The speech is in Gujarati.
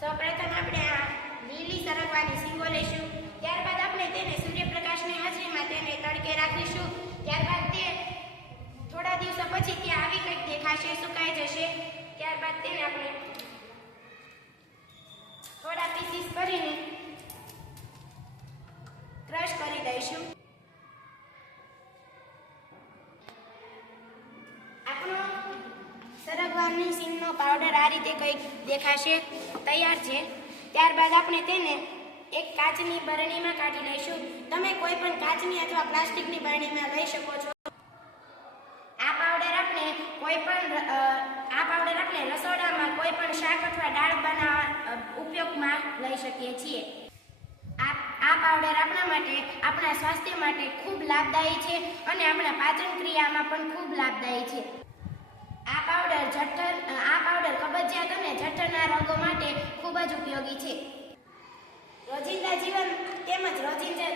સૌપ્રથમ આપણે આ લીલી સરગવાની સીંગો લઈશું. ત્યારબાદ આપણે તેને સૂર્યપ્રકાશની હાજરીમાં તેને તડકે રાખીશું. ત્યારબાદ તે થોડા દિવસો પછી ત્યાં આવી કંઈક દેખાશે, સુકાઈ જશે. ત્યારબાદ તેને આપણે થોડા પીસીસ કરીને ક્રશ કરી દઈશું. આપણો સરગવાની સીંગનો પાવડર આ રીતે કંઈક દેખાશે, તૈયાર છે. ત્યારબાદ આપણે તેને એક કાચની બરણીમાં કાઢી લઈશું. તમે કોઈ પણ કાચની અથવા પ્લાસ્ટિકની બરણીમાં લઈ શકો છો. આ પાવડર આપણે રસોડામાં કોઈ પણ શાક અથવા દાળ બનાવવા ઉપયોગમાં લઈ શકીએ છીએ. આ પાવડર આપણા માટે, આપણા સ્વાસ્થ્ય માટે ખૂબ લાભદાયી છે અને આપણા પાચન ક્રિયામાં પણ ખૂબ લાભદાયી છે. આ પાવડર કબજિયાત અને જઠરના રોગો માટે ખૂબ જ ઉપયોગી છે. રોજિંદા જીવન તેમજ રોજિંદા